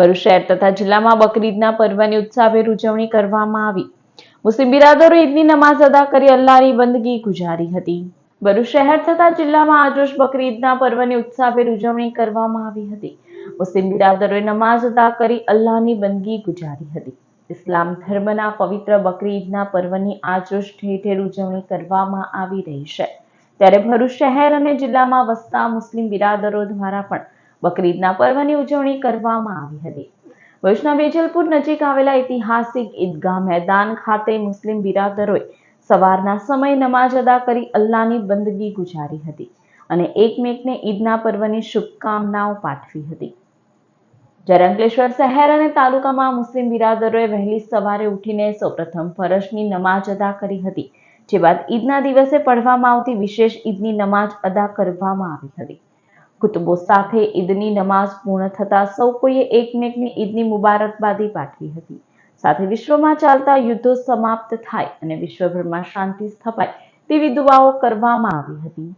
ભરૂચ શહેર તથા જિલ્લામાં બકરીદના પર્વની ઉત્સાહભેર ઉજવણી કરવામાં આવી. મુસ્લિમ બિરાદરો ઈદની નમાઝ અદા કરી અલ્લાહની બંદગી ગુજારી હતી. ભરૂચ શહેર તથા જિલ્લામાં આજરોજ બકરીદના પર્વની ઉત્સાહભેર ઉજવણી કરવામાં આવી હતી. મુસ્લિમ બિરાદરોએ નમાઝ અદા કરી અલ્લાહની બંદગી ગુજારી હતી. ઇસ્લામ ધર્મના પવિત્ર બકરીદના પર્વની આજરોજ ઠેર ઠેર ઉજવણી કરવામાં આવી રહી છે. ત્યારે ભરૂચ શહેર અને જિલ્લામાં વસતા મુસ્લિમ બિરાદરો દ્વારા પણ બકરીદના પર્વની ઉજવણી કરવામાં આવી હતી. ભરૂચના વેજલપુર નજીક આવેલા ઐતિહાસિક ઈદગાહ મેદાન ખાતે મુસ્લિમ બિરાદરોએ સવારના સમયે નમાઝ અદા કરી અલ્લાહની બંદગી ગુજારી હતી અને એકમેકને ઈદના પર્વની શુભકામનાઓ પાઠવી હતી. જ્યારે અંકલેશ્વર શહેર અને તાલુકામાં મુસ્લિમ બિરાદરોએ વહેલી સવારે ઉઠીને સૌપ્રથમ ફરજની નમાઝ અદા કરી હતી, જે બાદ ઈદના દિવસે પઢવામાં આવતી વિશેષ ઈદની નમાઝ અદા કરવામાં આવી હતી. ખુતબો સાથે ઈદની નમાઝ પૂર્ણ થતા સૌ કોઈએ એકમેકને ઈદની મુબારકબાદી પાઠવી હતી. સાથે વિશ્વમાં ચાલતા યુદ્ધો સમાપ્ત થાય અને વિશ્વભરમાં શાંતિ સ્થપાય તેવી દુઆઓ કરવામાં આવી હતી.